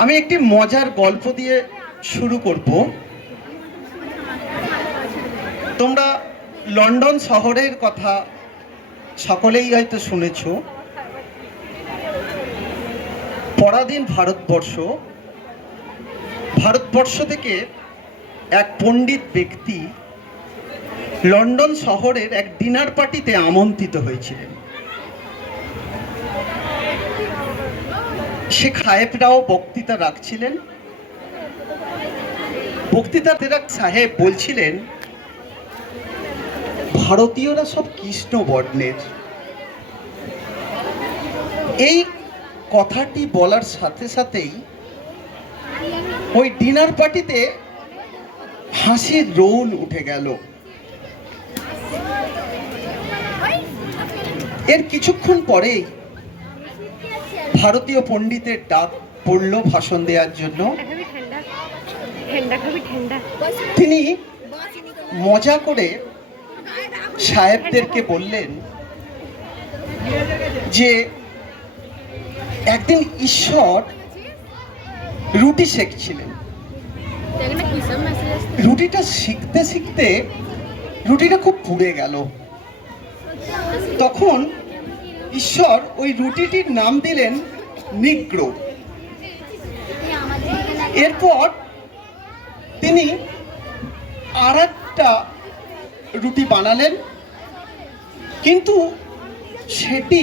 আমি একটি মজার গল্প দিয়ে শুরু করব। তোমরা লন্ডন শহরের কথা সকলেই হয়তো শুনেছ। পরাধীন ভারতবর্ষ থেকে এক পণ্ডিত ব্যক্তি লন্ডন শহরের এক ডিনার পার্টিতে আমন্ত্রিত হয়েছিলেন। শেখ সাহেবরাও বক্তৃতা রাখছিলেন। বক্তৃতাতে সাহেব বলছিলেন, ভারতীয়রা সব কৃষ্ণ বর্ণের। এই কথাটি বলার সাথে সাথেই ওই ডিনার পার্টিতে হাসির রোল উঠে গেল। এর কিছুক্ষণ পরেই ভারতীয় পণ্ডিতের ডাক পড়ল ভাষণ দেওয়ার জন্য। তিনি মজা করে সাহেবদেরকে বললেন যে একদিন ঈশ্বর রুটি শেখছিলেন। রুটিটা শিখতে শিখতে রুটিটা খুব পুড়ে গেল। তখন ঈশ্বর ওই রুটিটির নাম দিলেন নিগ্রো। এরপর তিনি আর একটা রুটি বানালেন, কিন্তু সেটি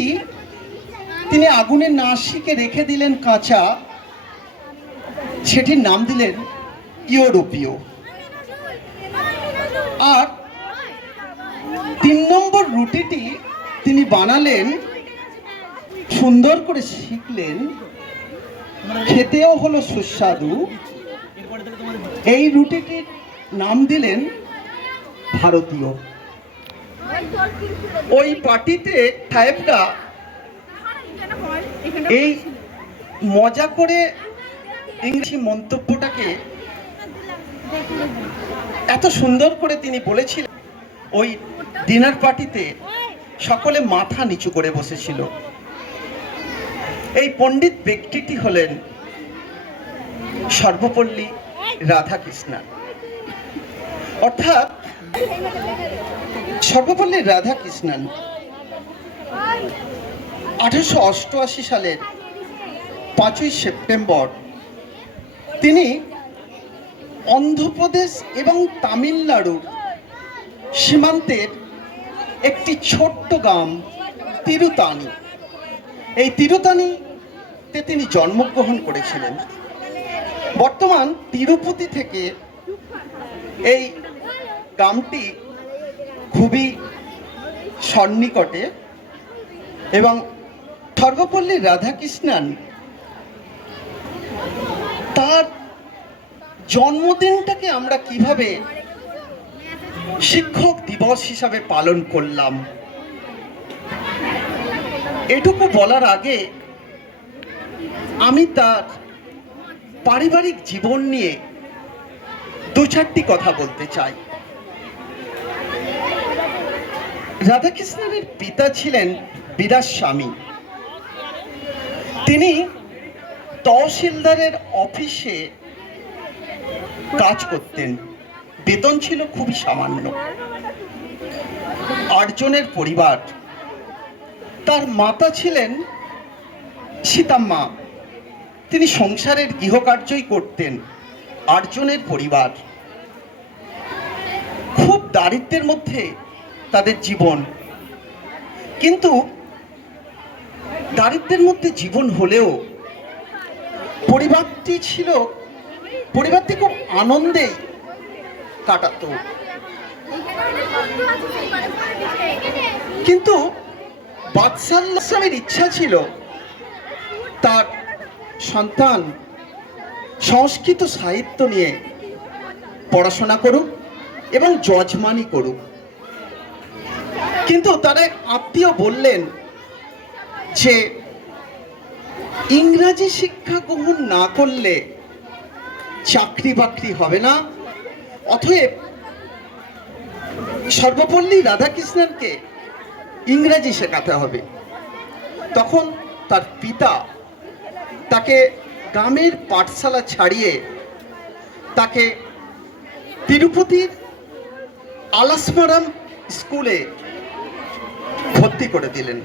তিনি আগুনে না শিখে রেখে দিলেন কাঁচা। সেটির নাম দিলেন ইউরোপীয়। আর 3 নম্বর রুটিটি তিনি বানালেন, সুন্দর করে শিখলেন, খেতেও হলো সুস্বাদু। এই রুটিটির নাম দিলেন ভারতীয়। ওই পার্টিতে সাহেবরা এই মজা করে ইংরেজি মন্তব্যটাকে এত সুন্দর করে তিনি বলেছিলেন, ওই ডিনার পার্টিতে সকলে মাথা নিচু করে বসেছিল। এই পণ্ডিত ব্যক্তিটি হলেন সর্বপল্লী রাধাকৃষ্ণন। অর্থাৎ সর্বপল্লী রাধাকৃষ্ণন 1888 সালের 5ই সেপ্টেম্বর তিনি অন্ধ্রপ্রদেশ এবং তামিলনাড়ুর সীমান্তের একটি ছোট্ট গ্রাম তিরুতানি, এই তিরুতানিতে তিনি জন্মগ্রহণ করেছিলেন। বর্তমান তিরুপতি থেকে এই গ্রামটি খুবই সন্নিকটে। এবং সর্বপল্লী রাধাকৃষ্ণন তার জন্মদিনটাকে আমরা কিভাবে শিক্ষক দিবস হিসাবে পালন করলাম, এটুকু বলার আগে আমি তার পারিবারিক জীবন নিয়ে 2-4টি কথা বলতে চাই। রাধাকৃষ্ণনের পিতা ছিলেন বীরাস্বামী। তিনি তহসিলদারের অফিসে কাজ করতেন। বেতন ছিল খুবই সামান্য। 8 জনের পরিবার। তার মাতা ছিলেন সীতাম্মা। তিনি সংসারের গৃহকার্যই করতেন। 8 জনের পরিবার। খুব দারিদ্র্যের মধ্যে তাদের জীবন। কিন্তু দারিদ্র্যের মধ্যে জীবন হলেও পরিবারটি খুব আনন্দেই কাটাতো। কিন্তু বাদশাহ স্বামীর ইচ্ছা ছিল তার সন্তান সংস্কৃত সাহিত্য নিয়ে পড়াশোনা করুক এবং যজমানি করুক। কিন্তু তার এক আত্মীয় বললেন যে ইংরাজি শিক্ষা গ্রহণ না করলে চাকরি বাকরি হবে না, অতএব সর্বপল্লী রাধাকৃষ্ণনকে ইংরাজি শেখাতে হবে। তখন তার পিতা তাকে গ্রামের পাঠশালা ছাড়িয়ে তাকে তিরুপতির আলাসমারাম স্কুলে ভর্তি করে দিলেন।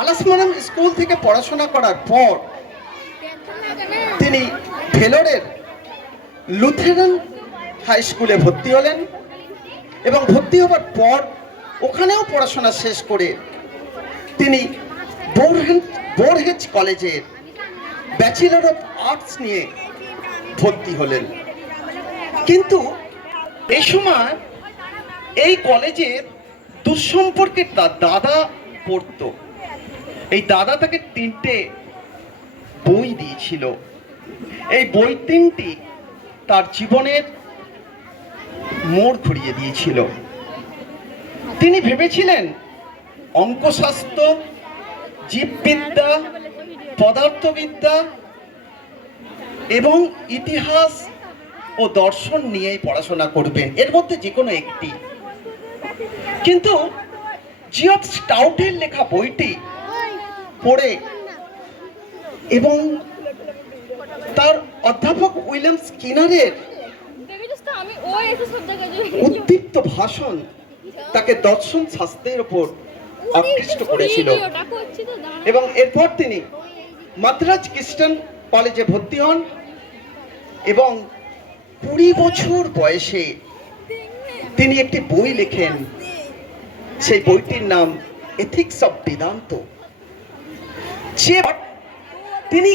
আলাসমারাম স্কুল থেকে পড়াশোনা করার পর তিনি ভেলোরের লুথেরান হাই স্কুলে ভর্তি হলেন এবং ভর্তি হবার পর ওখানেও পড়াশোনা শেষ করে তিনি বোরহেজ কলেজের ব্যাচেলর অফ আর্টস নিয়ে ভর্তি হলেন। কিন্তু এই সময় এই কলেজে দুঃসম্পর্কে তার দাদা পড়তো। এই দাদা তাকে 3টে বই দিয়েছিল। এই বই 3টি তার জীবনের মোড় ঘুরিয়ে দিয়েছিল। তিনি ভেবেছিলেন অঙ্কশাস্ত্র, জীববিদ্যা, পদার্থবিদ্যা এবং ইতিহাস ও দর্শন নিয়েই পড়াশোনা করবেন, এর মধ্যে যে কোনো একটি। কিন্তু জিওফ স্টাউটের লেখা বইটি পড়ে এবং তার অধ্যাপক উইলিয়াম স্কিনারের উদ্দীপ্ত ভাষণ তাকে দর্শন শাস্ত্রের উপর আকৃষ্ট করেছিল এবং এরপর তিনি মাদ্রাজ খ্রিস্টান কলেজে ভর্তি হন এবং 20 বছর বয়সে তিনি একটি বই লেখেন। সেই বইটির নাম এথিক্স অফ বেদান্ত। যে তিনি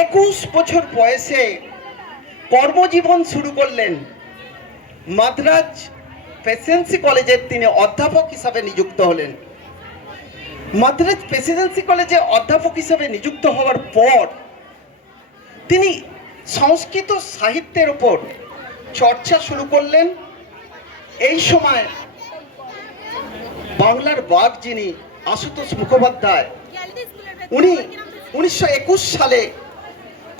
21 বছর বয়সে কর্মজীবন শুরু করলেন। মাদ্রাজ প্রেসিডেন্সি কলেজের তিনি অধ্যাপক হিসাবে নিযুক্ত হলেন। মাদ্রাজ প্রেসিডেন্সি কলেজে অধ্যাপক হিসাবে নিযুক্ত হওয়ার পর তিনি সংস্কৃত সাহিত্যের উপর চর্চা শুরু করলেন। এই সময় বাংলার বাঘ যিনি আশুতোষ মুখোপাধ্যায়, উনি 1921 সালে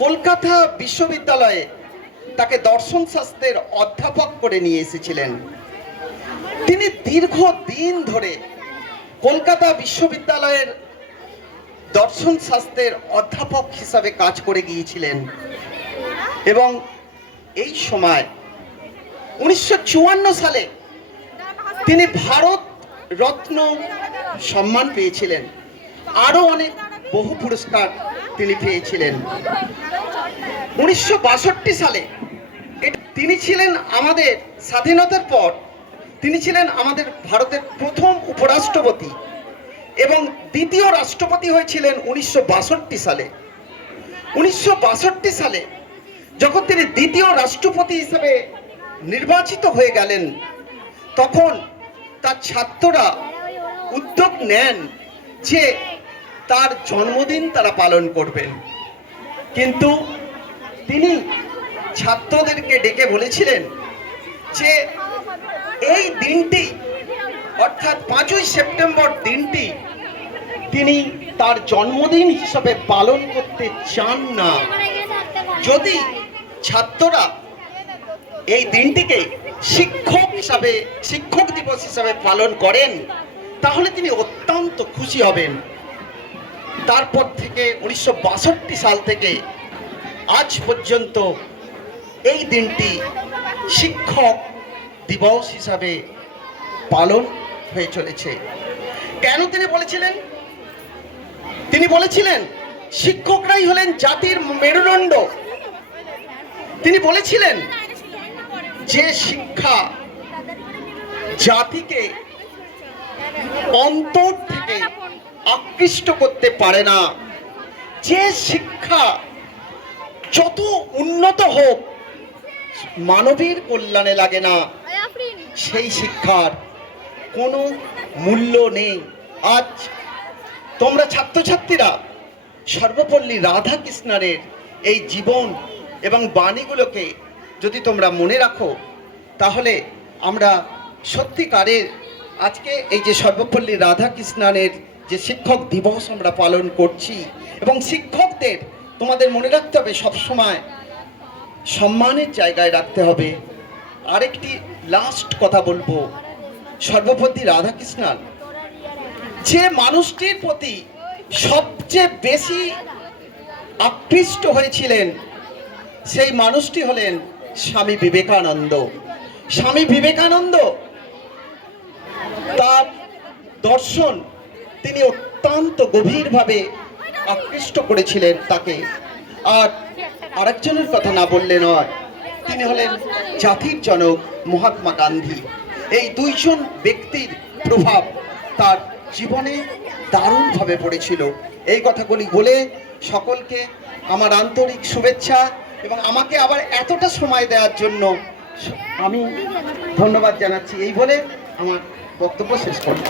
কলকাতা বিশ্ববিদ্যালয়ে তাকে দর্শন শাস্ত্রের অধ্যাপক করে নিয়ে এসেছিলেন। তিনি দীর্ঘদিন ধরে কলকাতা বিশ্ববিদ্যালয়ের দর্শন শাস্ত্রের অধ্যাপক হিসাবে কাজ করে গিয়েছিলেন এবং এই সময় 1954 সালে তিনি ভারত রত্ন সম্মান পেয়েছিলেন। আরো অনেক বহু পুরস্কার তিনি পেয়েছিলেন। 1962 সালে তিনি ছিলেন আমাদের স্বাধীনতার পর তিনি ছিলেন আমাদের ভারতের প্রথম উপরাষ্ট্রপতি এবং দ্বিতীয় রাষ্ট্রপতি হয়েছিলেন 1962 সালে। 1962 সালে যখন তিনি দ্বিতীয় রাষ্ট্রপতি হিসেবে নির্বাচিত হয়ে গেলেন, তখন তার ছাত্ররা উদ্যোগ নেন যে তার জন্মদিন তারা পালন করবেন। কিন্তু তিনি ছাত্রদেরকে ডেকে বলেছিলেন যে এই দিনটি অর্থাৎ 5ই সেপ্টেম্বর দিনটি তিনি তার জন্মদিন হিসাবে পালন করতে চান না। যদি ছাত্ররা এই দিনটিকে শিক্ষক দিবস হিসাবে পালন করেন তাহলে তিনি অত্যন্ত খুশি হবেন। তারপর থেকে 1962 সাল থেকে আজ পর্যন্ত এই দিনটি শিক্ষক দিবস হিসাবে পালন হয়ে চলেছে। কেন তিনি বলেছিলেন? তিনি বলেছিলেন শিক্ষকরাই হলেন জাতির মেরুদণ্ড। তিনি বলেছিলেন যে শিক্ষা জাতিকে অন্তর থেকে আকৃষ্ট করতে পারে না, যে শিক্ষা যত উন্নত হোক মানবীর কল্যাণে লাগে না, সেই শিক্ষার কোনো মূল্য নেই। আজ তোমরা ছাত্রছাত্রীরা সর্বপল্লী রাধাকৃষ্ণের এই জীবন এবং বাণীগুলোকে যদি তোমরা মনে রাখো তাহলে আমরা সত্যিকারের আজকে এই যে সর্বপল্লী রাধাকৃষ্ণের যে শিক্ষক দিবস আমরা পালন করছি এবং শিক্ষকদের তোমাদের মনে রাখতে হবে সবসময় সম্মানের জায়গায় রাখতে হবে। আরেকটি লাস্ট কথা বলবো, সর্বপল্লী রাধাকৃষ্ণন যে মানুষটির প্রতি সবচেয়ে বেশি আকৃষ্ট হয়েছিলেন সেই মানুষটি হলেন স্বামী বিবেকানন্দ। স্বামী বিবেকানন্দ তার দর্শন তিনি অত্যন্ত গভীরভাবে আকৃষ্ট করেছিলেন তাকে। আর আরেকজনের কথা না বললে নয়, তিনি হলেন জাতির জনক মহাত্মা গান্ধী। এই দুইজন ব্যক্তির প্রভাব তার জীবনে দারুণভাবে পড়েছিল। এই কথাগুলি বলে সকলকে আমার আন্তরিক শুভেচ্ছা এবং আমাকে আবার এতটা সময় দেওয়ার জন্য আমি ধন্যবাদ জানাচ্ছি। এই বলে আমার বক্তব্য শেষ করব।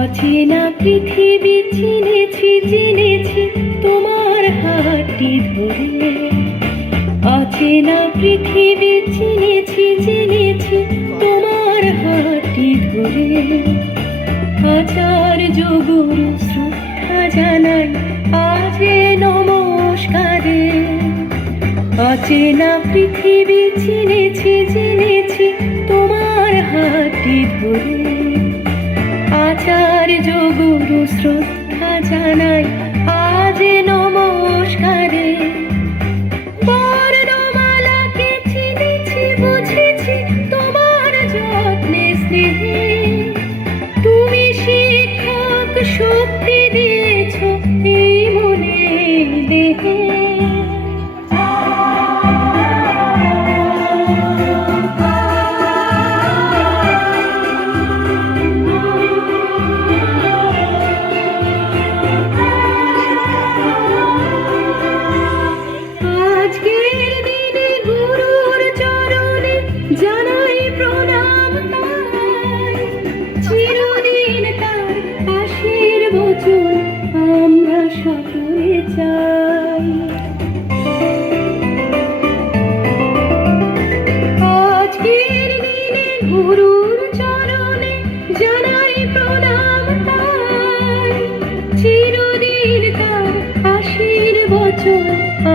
অচেনা পৃথিবী চিনেছি চিনেছি তোমার হাতটি ধরে, অচেনা পৃথিবী চিনেছি চিনেছি তোমার হাতটি ধরে। আচার্য গুরু শ্রদ্ধা জানাই আজে নমস্কারে। অচেনা পৃথিবী চিনেছি চিনেছি তোমার হাতটি ধরে। আচার্য গুরু শ্রদ্ধা জানাই আজে নমস্কারে। বর্ণমালাকে চিনেছি বুঝেছি তোমার যত্নে স্নেহে। তুমি শিক্ষক শক্তি দিয়েছ এই মনে দেহে। জানাই প্রণাম তাই, চিরদিন তার আশীর্বচন আমরা সকলে চাই। আজকের দিনে গুরুর চরণে জানাই প্রণাম তাই, চিরদিন তার আশীর্বচন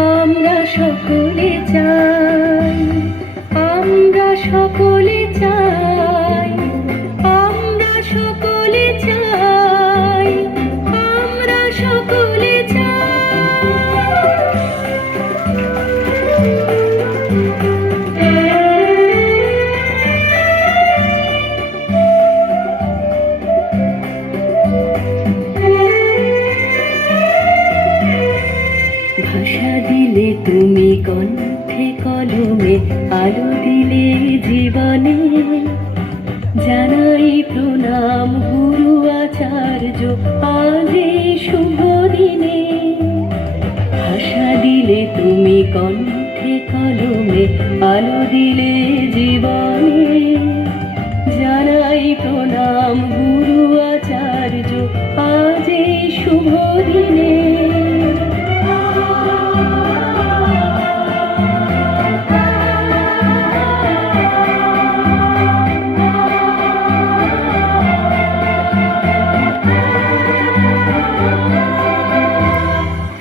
আমরা সকলে চাই। আমরা সকলে চাই, আমরা সকলে চাই, আমরা সকলে ভাষা দিলে তুমি কণ্ঠে কলমে, আলো দিলে জীবনে। জানাই প্রণাম গুরু আচার্য আজ এই শুভ দিনে। ভাষা দিলে তুমি কণ্ঠে কলমে, আলো দিলে জীবনে। জানাই প্রণাম গুরু আচার্য আজ এই শুভ দিনে।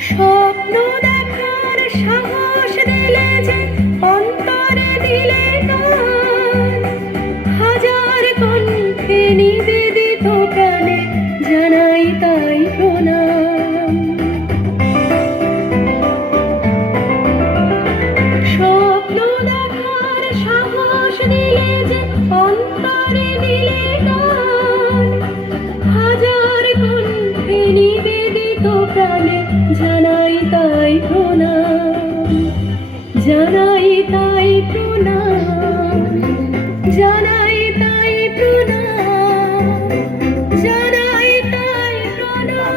স্বপ্ন দেখার সাহস দিলে যে অন্তরে দিলে গান, হাজার কণ্ঠে নিবেদিত প্রাণে জানাই তাই প্রণাম। স্বপ্ন দেখার সাহস দিলে যে অন্তরে দিলে গান, হাজার কণ্ঠে নিবেদিত প্রাণে জানাই তাই প্রণাম। জানাই তাই প্রণাম, জানাই তাই প্রণাম, জানাই তাই প্রণাম।